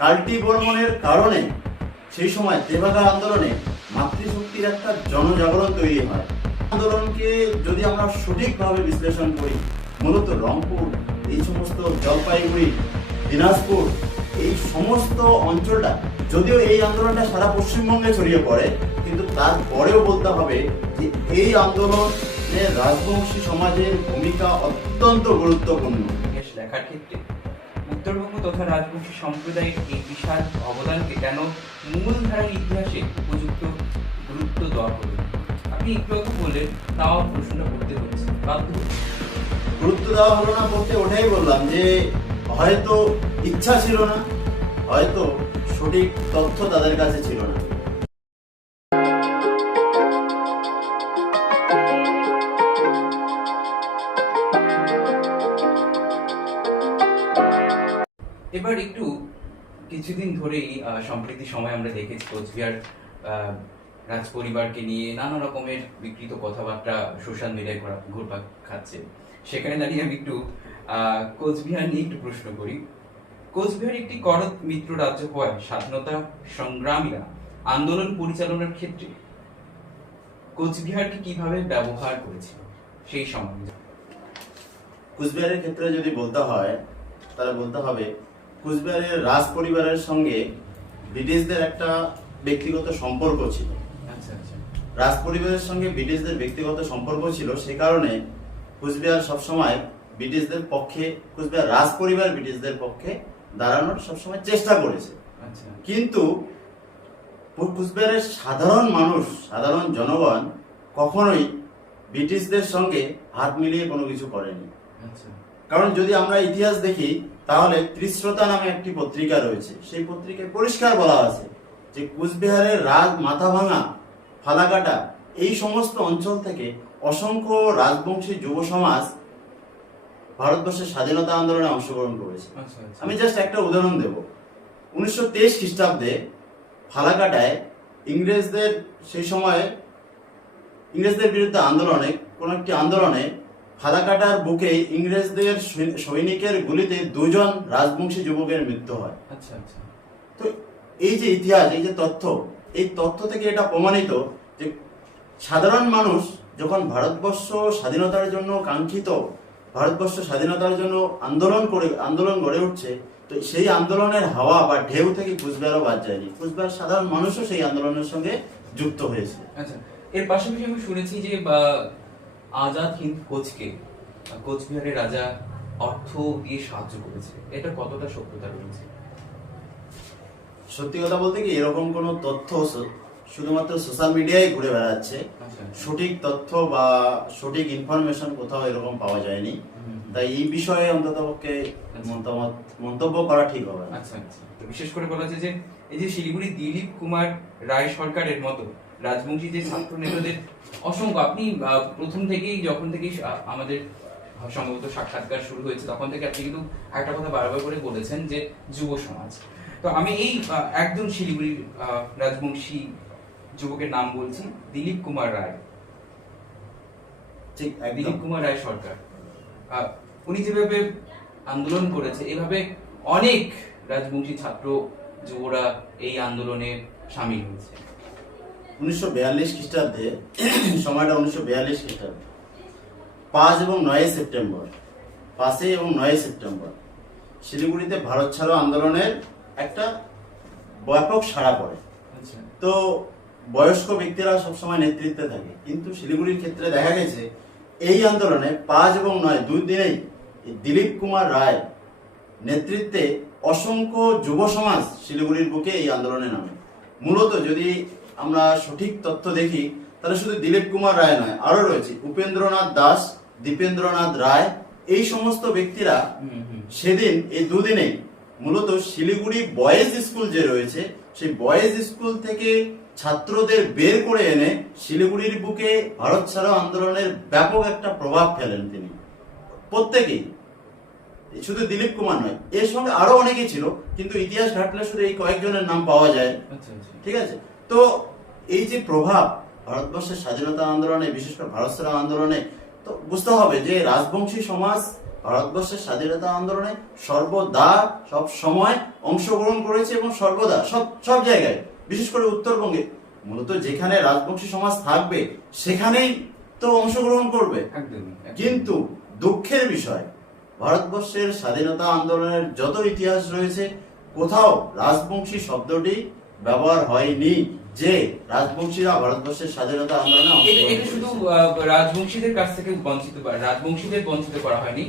কাল্টি বর্মনের কারণে সেই সময় তেভাগা আন্দোলনে মাতৃশক্তির একটা জনজাগরণ তৈরি হয়। আন্দোলনকে যদি আমরা সঠিকভাবে বিশ্লেষণ করি, মূলত রংপুর, এই সমস্ত জলপাইগুড়ি, দিনাজপুর, এই সমস্ত অঞ্চলটা, যদিও এই আন্দোলনটা সারা পশ্চিমবঙ্গে ছড়িয়ে পড়ে, কিন্তু তারপরেও বলতে হবে যে এই আন্দোলনে রাজবংশী সমাজের ভূমিকা অত্যন্ত গুরুত্বপূর্ণ। লেখার ক্ষেত্রে উত্তরবঙ্গ তথা রাজবংশী সম্প্রদায়ের এই বিশাল অবদানকে কেন মূলধারার ইতিহাসে উপযুক্ত গুরুত্ব দেওয়া হবে? আপনি একটু আগে বললেন, তাও প্রশ্নটা করতে হচ্ছে, বাধ্য হচ্ছে। গুরুত্ব দেওয়া হলো না বলতে ওটাই বললাম যে হয়তো ইচ্ছা ছিল না, হয়তো সঠিক তথ্য তাদের কাছে ছিল না। এবার একটু কিছুদিন ধরেই সম্প্রতি সময় আমরা দেখেছি কোচবিহার রাজ পরিবারকে নিয়ে নানা রকমের বিকৃত কথাবার্তা সোশ্যাল মিডিয়ায় ঘুরপাক খাচ্ছে। সেখানে দাঁড়িয়ে আমি একটু কোচবিহার নিয়ে একটু প্রশ্ন করি। কোচবিহার একটি করদ মিত্র রাজ্য হওয়ায় স্বাধীনতা সংগ্রামীরা আন্দোলন পরিচালনার ক্ষেত্রে কোচবিহারকে কিভাবে ব্যবহার করেছিল সেই সময়? কুচবিহারের ক্ষেত্রে যদি বলতে হয় তাহলে বলতে হবে কুচবিহারের রাজ পরিবারের সঙ্গে ব্রিটিশদের একটা ব্যক্তিগত সম্পর্ক ছিল। আচ্ছা আচ্ছা। রাজ পরিবারের সঙ্গে ব্রিটিশদের ব্যক্তিগত সম্পর্ক ছিল, সে কারণে কুচবিহার সবসময় ব্রিটিশদের পক্ষে, কুচবিহার রাজ পরিবার ব্রিটিশদের পক্ষে দাঁড়ানোর সবসময় চেষ্টা করেছে। আচ্ছা। কিন্তু কুচবিহারের সাধারণ মানুষ, সাধারণ জনগণ কখনোই ব্রিটিশদের সঙ্গে হাত মিলিয়ে কোনো কিছু করেনি। আচ্ছা। কারণ যদি আমরা ইতিহাস দেখি তাহলে ত্রিশ্রোতা নামে একটি পত্রিকা রয়েছে, সেই পত্রিকায় পরিষ্কার বলা আছে যে কুচবিহারের মাথাভাঙা, ফালাকাটা, এই সমস্ত অঞ্চল থেকে অসংখ্য রাজবংশী যুব সমাজ ভারতবর্ষের স্বাধীনতা আন্দোলনে অংশগ্রহণ করেছে। আচ্ছা আচ্ছা। আমি জাস্ট একটা উদাহরণ দেব। 1923 খ্রিস্টাব্দে ফালাকাটায় ইংরেজদের, সেই সময়ে ইংরেজদের বিরুদ্ধে আন্দোলনে, কোন একটি আন্দোলনে ফালাকাটার বুকে ইংরেজদের সৈনিকের গুলিতে 2 জন রাজবংশী যুবকের মৃত্যু হয়। আচ্ছা আচ্ছা। তো এই যে ইতিহাস, এই যে তথ্য, এই তথ্য থেকে এটা প্রমাণিত যে সাধারণ মানুষ যখন ভারতবর্ষ স্বাধীনতার জন্য কাঙ্ক্ষিত, ভারতবর্ষ স্বাধীনতার জন্য আন্দোলন গড়ে উঠছে, তো সেই আন্দোলনের হাওয়া বা ঢেউ থেকে কুচবিহারও বাদ যায়নি। কুচবিহার সাধারণ মানুষও সেই আন্দোলনের সঙ্গে যুক্ত হয়েছে। আচ্ছা, এর পাশাপাশি আমি শুনেছি যে আজাদ হিন্দ কোচকে কোচবিহারের রাজা অর্থ দিয়ে সাহায্য করেছে, এটা কতটা সত্যতা রয়েছে? সত্যি কথা বলতে কি, এরকম কোনো তথ্য শুধুমাত্র সোশ্যাল মিডিয়ায় ঘুরে বেড়াচ্ছে। সঠিক তথ্য বা সঠিক ইনফরমেশন কোথাও এরকম পাওয়া যায়নি, তাই এই বিষয়ে অন্ততপক্ষে মন্তব্য করা ঠিক হবে। আচ্ছা আচ্ছা। বিশেষ করে বলা যায় যে এই যে শিলিগুড়ি দিলীপ কুমার রায় সরকারের মতো রাজবংশী যে ছাত্র নেতাদের অসংখ্য, আপনি প্রথম থেকেই, যখন থেকেই আমাদের সম্ভবত সাক্ষাৎকার শুরু হয়েছে তখন থেকে আপনি কিন্তু একটা কথা বারবার করে বলেছেন যে যুব সমাজ। তো আমি এই একজন শিলিগুড়ির রাজবংশী যুবকের নাম বলছি, দিলীপ কুমার রায়। ঠিক, দিলীপ কুমার রায় সরকার, উনি যেভাবে আন্দোলন করেছে, এভাবে অনেক রাজবংশী ছাত্র যুবরা এই আন্দোলনে সামিল হয়েছে। 1942 খ্রিস্টাব্দে, সময়টা 1942 খ্রিস্টাব্দে 5 এবং 9 সেপ্টেম্বর, 5 এবং 9 সেপ্টেম্বর শিলিগুড়িতে ভারত ছাড়ো আন্দোলনের একটা ব্যাপক সাড়া পড়ে। তো বয়স্ক ব্যক্তিরা সবসময় নেতৃত্বে থাকে, কিন্তু শিলিগুড়ির ক্ষেত্রে দেখা গেছে এই আন্দোলনে 5 এবং 9 দুই দিনেই দিলীপ কুমার রায় নেতৃত্বে অসংখ্য যুব সমাজ শিলিগুড়ির বুকে এই আন্দোলনে নামে। মূলত যদি আমরা সঠিক তথ্য দেখি তাহলে শুধু দিলীপ কুমার রায় নয়, আরো রয়েছে উপেন্দ্রনাথ দাস, দীপেন্দ্রনাথ রায়, এই সমস্ত ব্যক্তিরা সেদিন, এই দুদিনেই মূলত শিলিগুড়ি বয়েজ স্কুল যে রয়েছে, সেই বয়েজ স্কুল থেকে ছাত্রদের বের করে এনে শিলিগুড়ির বুকে ভারত ছাড়ো আন্দোলনের ব্যাপক একটা প্রভাব ফেলেন তিনি। প্রত্যেকেই, শুধু দিলীপ কুমার নয়, এর সঙ্গে আরো অনেকেই ছিল, কিন্তু ইতিহাস ঘাটলে শুধু এই কয়েকজনের নাম পাওয়া যায়। ঠিক আছে, তো এই যে প্রভাব ভারতবর্ষের স্বাধীনতা আন্দোলনে, বিশেষ করে ভারত ছাড়ো আন্দোলনে, তো বুঝতে হবে যে রাজবংশী সমাজ ভারতবর্ষের স্বাধীনতা আন্দোলনে সর্বদা সব সময় অংশগ্রহণ করেছে এবং সর্বদা সব সব জায়গায়, বিশেষ করে উত্তরবঙ্গে মূলত যেখানে রাজবংশী সমাজ থাকবে সেখানেই তো অংশগ্রহণ করবে। কিন্তু দুঃখের বিষয়, ভারতবর্ষের স্বাধীনতা আন্দোলনের যত ইতিহাস রয়েছে কোথাও রাজবংশী শব্দটি ব্যবহার হয়নি, যে রাজবংশীরা ভারতবর্ষের স্বাধীনতা আন্দোলনে এটা শুধু রাজবংশীদের কাছ থেকে রাজবংশীদের বঞ্চিত করা হয়নি,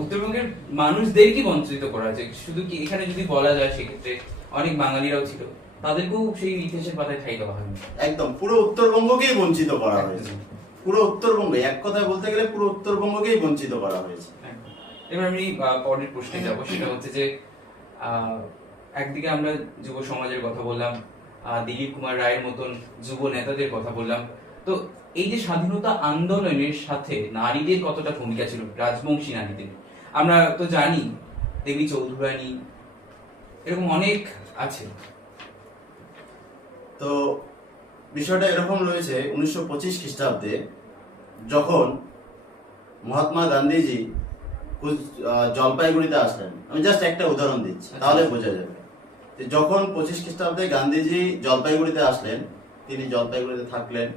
উত্তরবঙ্গের মানুষদেরকে বঞ্চিত করা হয়েছে। শুধু কি এখানে যদি বলা যায় সেক্ষেত্রে অনেক বাঙালিরাও ছিল, তাদেরকেও সেই ইতিহাসের পাতায় ঠাঁই দেওয়া হয়নি। একদম পুরো উত্তরবঙ্গকেই বঞ্চিত করা হয়েছে, পুরো উত্তরবঙ্গ, এক কথায় বলতে গেলে পুরো উত্তরবঙ্গকেই বঞ্চিত করা হয়েছে। এবার আমি পরের প্রশ্নে যাব, সেটা হচ্ছে যে একদিকে আমরা যুব সমাজের কথা বললাম, দিলীপ কুমার রায়ের মতন যুব নেতাদের কথা বললাম, তো এই যে স্বাধীনতা আন্দোলনের সাথে নারীদের কতটা ভূমিকা ছিল, রাজবংশী নারীদের? আমরা তো জানি দেবী চৌধুরানী, এরকম অনেক আছে। তো বিষয়টা এরকম রয়েছে, 1925 খ্রিস্টাব্দে যখন মহাত্মা গান্ধীজি জলপাইগুড়িতে আসলেন, আমি জাস্ট একটা উদাহরণ দিচ্ছি তাহলে বোঝা যাবে। যখন 25 খ্রিস্টাব্দে গান্ধীজি জলপাইগুড়িতে আসলেন, তিনি জলপাইগুড়িতে থাকলেন,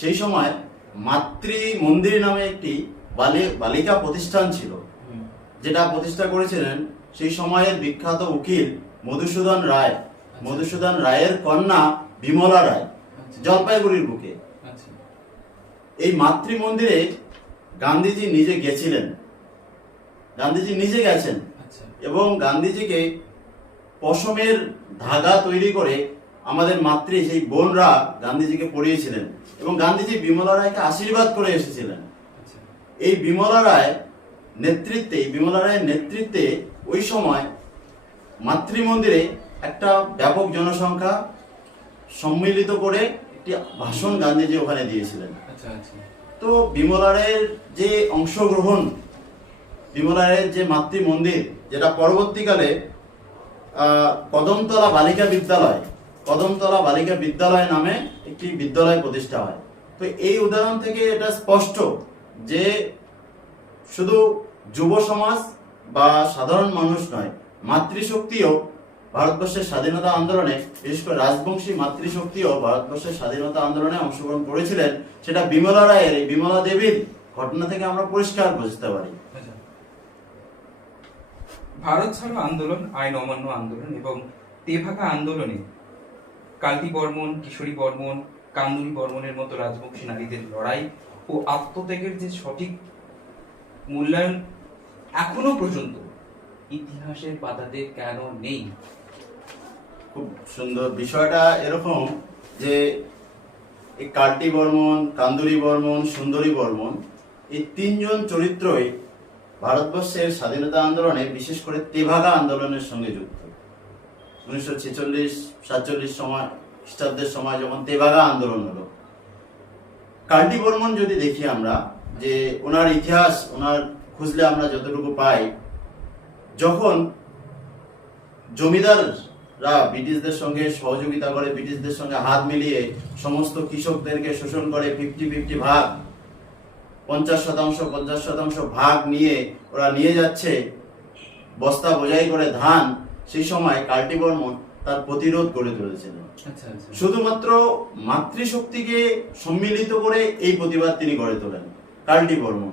সেই সময় মাতৃ মন্দির নামে একটি বালিকা প্রতিষ্ঠান ছিল, যেটা প্রতিষ্ঠা করেছিলেন সেই সময়ের বিখ্যাত উকিল মধুসূদন রায়। মধুসূদন রায়ের কন্যা বিমলা রায়, জলপাইগুড়ির বুকে। এই মাতৃ মন্দিরে গান্ধীজি নিজে গেছিলেন, গান্ধীজি নিজে গেছেন এবং গান্ধীজিকে পশমের ধাগা তৈরি করে আমাদের মাতৃ সেই বোনরা গান্ধীজিকে পরিয়েছিলেন এবং গান্ধীজি বিমলা রায়কে আশীর্বাদ করে এসেছিলেন। এই বিমলা রায়ের নেতৃত্বে ওই সময় মাতৃমন্দিরে একটা ব্যাপক জনসংখ্যা সম্মিলিত করে একটি ভাষণ গান্ধীজি ওখানে দিয়েছিলেন। তো বিমলা রায়ের যে অংশগ্রহণ, বিমলা রায়ের যে মাতৃমন্দির, যেটা পরবর্তীকালে কদমতলা বালিকা বিদ্যালয় নামে একটি বিদ্যালয় প্রতিষ্ঠা হয়। তো এই উদাহরণ থেকে এটা স্পষ্ট যে শুধু যুব সমাজ বা সাধারণ মানুষ নয়, মাতৃশক্তিও ভারতবর্ষের স্বাধীনতা আন্দোলনে, বিশেষ করে রাজবংশী মাতৃশক্তিও ভারতবর্ষের স্বাধীনতা আন্দোলনে অংশগ্রহণ করেছিলেন। সেটা বিমলা রায়ের, বিমলা দেবীর ঘটনা থেকে আমরা পরিষ্কার বুঝতে পারি। ভারত ছাড়ো আন্দোলন, আইন অমান্য আন্দোলন এবং তেভাগা আন্দোলনে কান্তি বর্মন, কিশোরী বর্মন, কান্দুলি বর্মনের মতো রাজবংশী নারীদের লড়াই ও আত্মত্যাগের যে সঠিক মূল্যায়ন এখনো পর্যন্ত ইতিহাসের পাতাতে কেন নেই? খুব সুন্দর। বিষয়টা এরকম যে এই কান্তি বর্মন, কান্দুলি বর্মন, সুন্দরী বর্মন, এই তিনজন চরিত্রই ভারতবর্ষের স্বাধীনতা আন্দোলনে, বিশেষ করে তেভাগা আন্দোলনের সঙ্গে যুক্ত। 1946-47 সময় খ্রিস্টাব্দের সময় যখন তেভাগা আন্দোলন হলো, কান্তি বর্মন যদি দেখি আমরা, যে ওনার ইতিহাস, ওনার খুঁজলে আমরা যতটুকু পাই, যখন জমিদাররা ব্রিটিশদের সঙ্গে সহযোগিতা করে, ব্রিটিশদের সঙ্গে হাত মিলিয়ে সমস্ত কৃষকদেরকে শোষণ করে, 50-50 ভাগ, 50% ভাগ নিয়ে ওরা নিয়ে যাচ্ছে বস্তা বোঝাই করে ধান, সেই সময় কান্তি বর্মন তার প্রতিরোধ গড়ে তুলেছিলেন। শুধুমাত্র মাতৃশক্তিকে সম্মিলিত করে এই প্রতিবাদ তিনি গড়ে তোলেন, কান্তি বর্মন।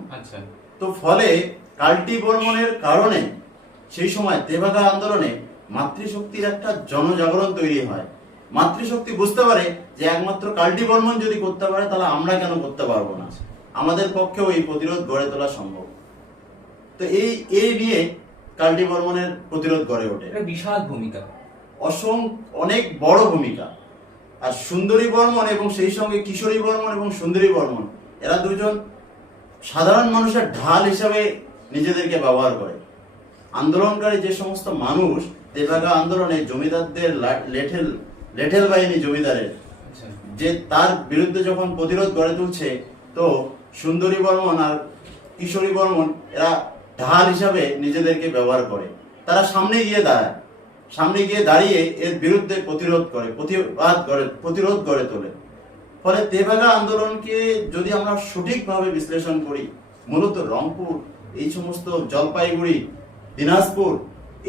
তো ফলে কান্তি বর্মনের কারণে সেই সময় তেভাগা আন্দোলনে মাতৃশক্তির একটা জনজাগরণ তৈরি হয়। মাতৃশক্তি বুঝতে পারে যে একমাত্র কান্তি বর্মন যদি করতে পারে, তাহলে আমরা কেন করতে পারবো না, আমাদের পক্ষেও এই প্রতিরোধ গড়ে তোলা সম্ভব। তো এই নিয়ে কান্তি বর্মনের প্রতিরোধ গড়ে ওঠে। বিশাল ভূমিকা, অনেক বড় ভূমিকা। আর সুন্দরী বর্মন এবং সেই সঙ্গে কিশোরী বর্মন এবং সুন্দরী বর্মন, এরা দুজন সাধারণ মানুষের ঢাল হিসাবে নিজেদেরকে ব্যবহার করে। আন্দোলনকারী যে সমস্ত মানুষ তেভাগা আন্দোলনে জমিদারদের লেঠেল বাহিনী, জমিদারের যে তার বিরুদ্ধে যখন প্রতিরোধ গড়ে তুলছে, তো সুন্দরী বর্মন আর কিশোরী বর্মন এরা ঢাল হিসাবে নিজেদেরকে ব্যবহার করে। তারা সামনে গিয়ে দাঁড়িয়ে এর বিরুদ্ধে প্রতিরোধ গড়ে তোলে। ফলে তেভাগা আন্দোলনকে যদি আমরা সঠিকভাবে বিশ্লেষণ করি, মূলত রংপুর এই সমস্ত জলপাইগুড়ি, দিনাজপুর,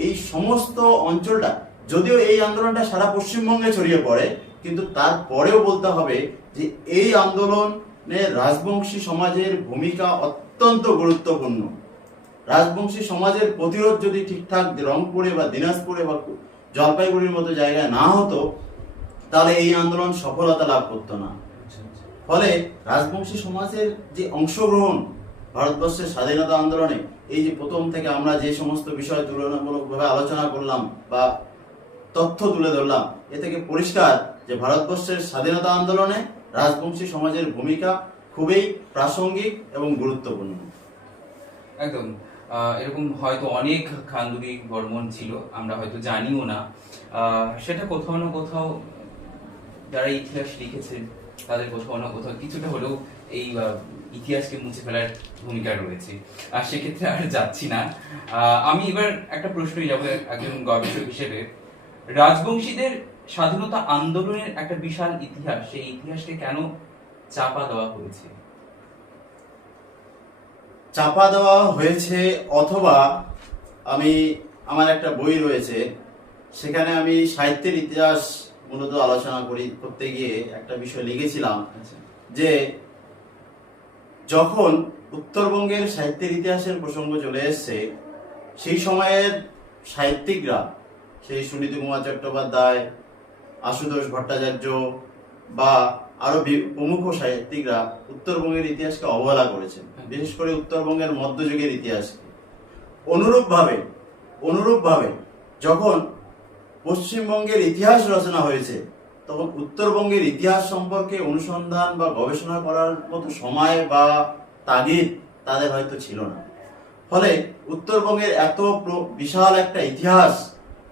এই সমস্ত অঞ্চলটা, যদিও এই আন্দোলনটা সারা পশ্চিমবঙ্গে ছড়িয়ে পড়ে, কিন্তু তারপরেও বলতে হবে যে এই আন্দোলনে রাজবংশী সমাজের ভূমিকা অত্যন্ত গুরুত্বপূর্ণ। রাজবংশী সমাজের প্রতিরোধ যদি ঠিকঠাক রংপুরে বা দিনাজপুরে বা জলপাইগুড়ির মতো জায়গায় না হতো, তাহলে এই আন্দোলন সফলতা লাভ করতো না। ফলে রাজবংশী সমাজের যে অংশগ্রহণ ভারতবর্ষের স্বাধীনতা আন্দোলনে, এই যে প্রথম থেকে আমরা যে সমস্ত বিষয় তুলনামূলকভাবে আলোচনা করলাম বা তথ্য তুলে ধরলাম, এ থেকে পরিষ্কার যে ভারতবর্ষের স্বাধীনতা আন্দোলনে রাজবংশী সমাজের ভূমিকা খুবই প্রাসঙ্গিক এবং গুরুত্বপূর্ণ। একদম এরকম হয়তো অনেক খানদুরি বর্মন ছিল, আমরা হয়তো জানিও না। সেটা কোথাও না কোথাও যারা ইতিহাস লিখেছেন তাদের কোথাও না কোথাও কিছুটা হলেও এই ইতিহাসকে মুছে ফেলার ভূমিকা রয়েছে। আর সেক্ষেত্রে আর যাচ্ছি না। আমি এবার একটা প্রশ্নই যাবো একজন গবেষক হিসেবে। রাজবংশীদের স্বাধীনতা আন্দোলনের একটা বিশাল ইতিহাস, সেই ইতিহাসকে কেন চাপা দেওয়া হয়েছে? চাপা দেওয়া হয়েছে, অথবা আমার একটা বই রয়েছে, সেখানে আমি সাহিত্যের ইতিহাস মূলত আলোচনা করতে গিয়ে একটা বিষয় লিখেছিলাম যে যখন উত্তরবঙ্গের সাহিত্যের ইতিহাসের প্রসঙ্গ চলে এসছে, সেই সময়ের সাহিত্যিকরা, সেই সুনীতি কুমার চট্টোপাধ্যায়, আশুতোষ ভট্টাচার্য বা আরো প্রমুখ সাহিত্যিকরা উত্তরবঙ্গের ইতিহাসকে অবহেলা করেছেন, বিশেষ করে উত্তরবঙ্গের মধ্যযুগের ইতিহাসকে। অনুরূপভাবে যখন পশ্চিমবঙ্গের ইতিহাস রচনা হয়েছে, তখন উত্তরবঙ্গের ইতিহাস সম্পর্কে অনুসন্ধান বা গবেষণা করার মতো সময় বা তাগিদ তাদের হয়তো ছিল না। ফলে উত্তরবঙ্গের এত বিশাল একটা ইতিহাস,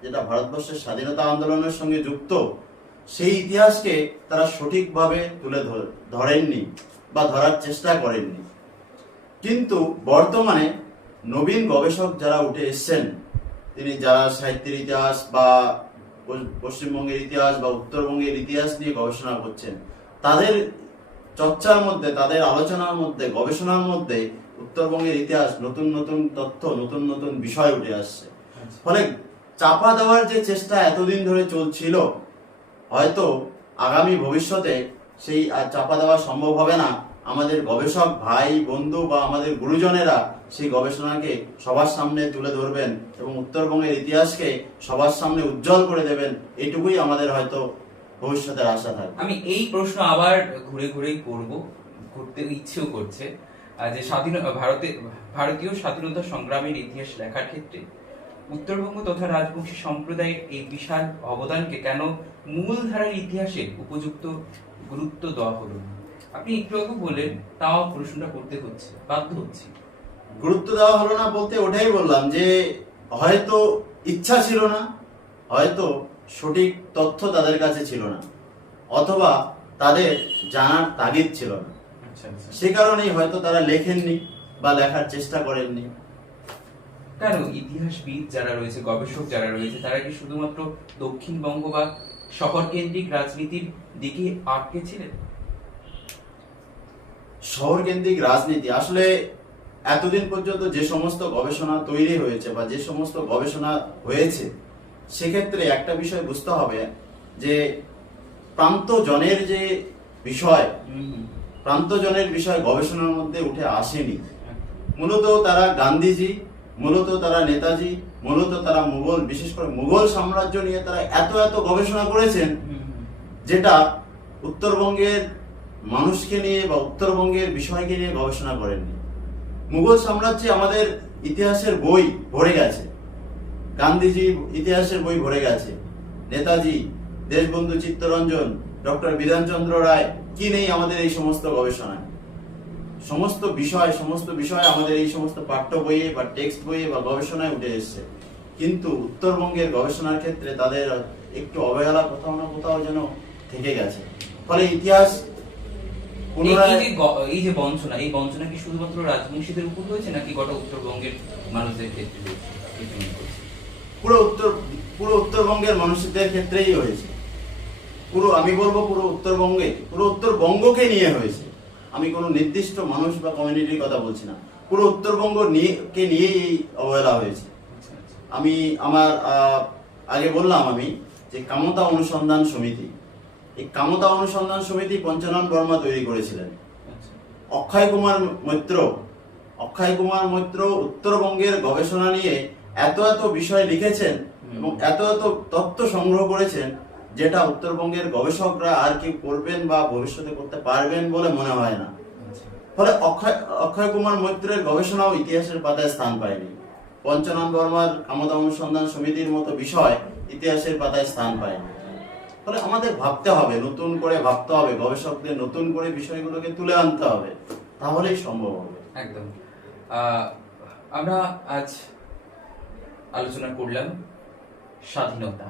যেটা ভারতবর্ষের স্বাধীনতা আন্দোলনের সঙ্গে যুক্ত, সেই ইতিহাসকে তারা সঠিকভাবে তুলে ধরেননি বা ধরার চেষ্টা করেননি। কিন্তু বর্তমানে নবীন গবেষক যারা উঠে এসছেন, তিনি যারা সাহিত্যের ইতিহাস বা পশ্চিমবঙ্গের ইতিহাস বা উত্তরবঙ্গের ইতিহাস নিয়ে গবেষণা করছেন, তাদের চর্চার মধ্যে, তাদের আলোচনার মধ্যে, গবেষণার মধ্যে উত্তরবঙ্গের ইতিহাস, নতুন নতুন তথ্য, নতুন নতুন বিষয় উঠে আসছে। ফলে চাপা দেওয়ার যে চেষ্টা এতদিন ধরে চলছিল, হয়তো আগামী ভবিষ্যতে সেই আর চাপা দেওয়া সম্ভব হবে না। আমাদের গবেষক ভাই বন্ধু বা আমাদের গুরুজনেরা সেই গবেষণাকে সবার সামনে তুলে ধরবেন এবং উত্তরবঙ্গের ইতিহাসকে সবার সামনে উজ্জ্বল করে দেবেন, এটুকুই আমাদের হয়তো ভবিষ্যতের আশা থাকে। আমি এই প্রশ্ন আবার ঘুরে ঘুরেই করতে ইচ্ছেও করছে যে ভারতীয় স্বাধীনতা সংগ্রামের ইতিহাস লেখার ক্ষেত্রে উত্তরবঙ্গ তথা রাজবংশী সম্প্রদায়ের এই বিশাল অবদানকে কেন মূলধারার ইতিহাসে উপযুক্ত গুরুত্ব দেওয়া হলো না? আপনি একটু আগে বললেন, তাও প্রশ্নটা করতে হচ্ছে, বাধ্য হচ্ছি। গুরুত্ব দেওয়া হলো না বলতে ওটাই বললাম যে হয়তো ইচ্ছা ছিল না, হয়তো সঠিক তথ্য তাদের কাছে ছিল না, অথবা তাদের জানার তাগিদ ছিল না। সে কারণেই হয়তো তারা লেখেননি বা লেখার চেষ্টা করেননি। কেন ইতিহাসবিদ যারা রয়েছে, গবেষক যারা রয়েছে, তারা কি শুধুমাত্র দক্ষিণবঙ্গ বা শহর কেন্দ্রিক রাজনীতির দিকে আটকে ছিলেন? শহর কেন্দ্রিক রাজনীতি আসলে এতদিন পর্যন্ত যে সমস্ত গবেষণা তৈরি হয়েছে বা যে সমস্ত গবেষণা হয়েছে, সেক্ষেত্রে একটা বিষয় বুঝতে হবে যে প্রান্তজনের যে বিষয়, প্রান্তজনের বিষয় গবেষণার মধ্যে উঠে আসেনি। মূলত তারা গান্ধীজি, মূলত তারা নেতাজি, মূলত তারা মুঘল, বিশেষ করে মুঘল সাম্রাজ্য নিয়ে তারা এত গবেষণা করেছেন, যেটা উত্তরবঙ্গের মানুষকে নিয়ে বা উত্তরবঙ্গের বিষয়কে নিয়ে গবেষণা করেননি। মুঘল সাম্রাজ্যে আমাদের ইতিহাসের বই ভরে গেছে, গান্ধীজি ইতিহাসের বই ভরে গেছে, নেতাজি, দেশবন্ধু চিত্তরঞ্জন, ডক্টর বিধানচন্দ্র রায়, কি নেই আমাদের এই সমস্ত গবেষণায়? সমস্ত বিষয় আমাদের এই সমস্ত পাঠ্য বইয়ে বা টেক্সট বইয়ে বা গবেষণায় উঠে এসছে। কিন্তু উত্তরবঙ্গের গবেষণার ক্ষেত্রে তাদের একটু অবহেলা কোথাও না কোথাও যেন থেকে গেছে। ফলে ইতিহাস এই যে বঞ্চনা, এই বঞ্চনা কি শুধুমাত্র রাজবংশীদের উপর হয়েছে নাকি গোটা উত্তরবঙ্গের মানুষদের ক্ষেত্রে? পুরো উত্তরবঙ্গের মানুষদের ক্ষেত্রেই হয়েছে। আমি বলবো পুরো উত্তরবঙ্গকে নিয়ে হয়েছে। আমি কোনো নির্দিষ্ট মানুষ বা কমিউনিটির কথা বলছি না, পুরো উত্তরবঙ্গ নিয়েই এই অবহেলা হয়েছে। আমি আমার আগে বললাম আমি যে কামতা অনুসন্ধান সমিতি, এই কামতা অনুসন্ধান সমিতি পঞ্চানন বর্মা তৈরি করেছিলেন। অক্ষয় কুমার মৈত্র উত্তরবঙ্গের গবেষণা নিয়ে এত বিষয় লিখেছেন এবং এত তথ্য সংগ্রহ করেছেন, যেটা উত্তরবঙ্গের গবেষকরা আর কি করবেন বা ভবিষ্যতে করতে পারবেন বলে মনে হয় না। ফলে অক্ষয় কুমার মৈত্রের গবেষণাও ইতিহাসের পাতায় স্থান পায়নি। পঞ্চানন বর্মার কামতা অনুসন্ধান সমিতির মতো বিষয় ইতিহাসের পাতায় স্থান পায়নি। ফলে আমাদের ভাবতে হবে, নতুন করে ভাবতে হবে, গবেষকদের নতুন করে বিষয়গুলোকে তুলে আনতে হবে, তাহলেই সম্ভব হবে। একদম। আমরা আজ আলোচনা করলাম স্বাধীনতা।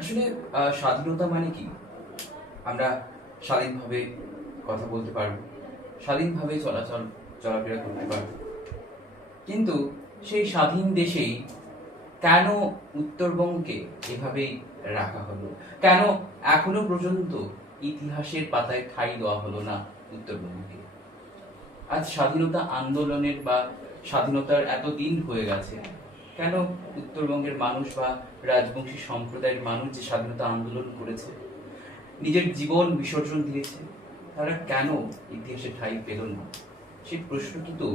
আসলে স্বাধীনতা মানে কি? আমরা স্বাধীনভাবে কথা বলতে পারবো, স্বাধীনভাবে চলাফেরা করতে পারবো, কিন্তু সেই স্বাধীন দেশেই কেন উত্তরবঙ্গকে এভাবেই রাখা হলো? কেন এখনো পর্যন্ত ইতিহাসের পাতায় ঠাঁই দেওয়া হলো না উত্তরবঙ্গকে? আজ স্বাধীনতা আন্দোলনের বা স্বাধীনতার এত দিন হয়ে গেছে, কেন উত্তরবঙ্গের মানুষ বা রাজবংশী সম্প্রদায়ের মানুষ যে স্বাধীনতা আন্দোলন করেছে, নিজের জীবন বিসর্জন দিয়েছে, তারা কেন ইতিহাসে ঠাঁই পেল না? সেই প্রশ্ন কিন্তু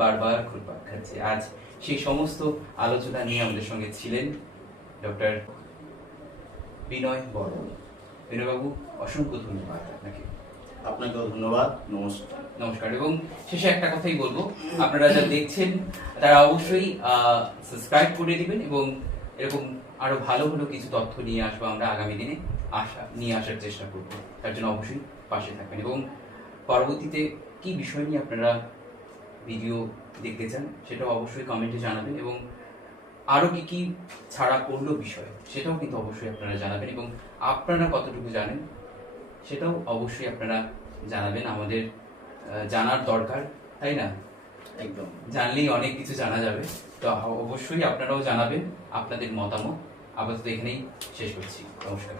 বারবার ঘুরপাক খাচ্ছে। আজ সেই সমস্ত আলোচনা নিয়ে আমাদের সঙ্গে ছিলেন ডক্টর বিনয় বর্মন। বিনয়বাবু, অসংখ্য ধন্যবাদ আপনাকে। আপনাকেও ধন্যবাদ। নমস্কার। নমস্কার। এবং শেষে একটা কথাই বলবো, আপনারা যা দেখছেন তারা অবশ্যই সাবস্ক্রাইব করে দিবেন এবং এরকম আরো ভালো কিছু তথ্য নিয়ে আসবো আমরা আগামী দিনে নিয়ে আসার চেষ্টা করবো। তার জন্য অবশ্যই পাশে থাকবেন এবং পরবর্তীতে কি বিষয় নিয়ে আপনারা ভিডিও দেখতে চান সেটাও অবশ্যই কমেন্টে জানাবেন এবং আরো কি ছাড়া পড়লো বিষয় সেটাও কিন্তু অবশ্যই আপনারা জানাবেন এবং আপনারা কতটুকু জানেন সেটাও অবশ্যই আপনারা জানাবেন। আমাদের জানার দরকার, তাই না? একদম। জানলেই অনেক কিছু জানা যাবে। তো অবশ্যই আপনারাও জানাবেন আপনাদের মতামত। আপাতত এখানেই শেষ করছি। নমস্কার।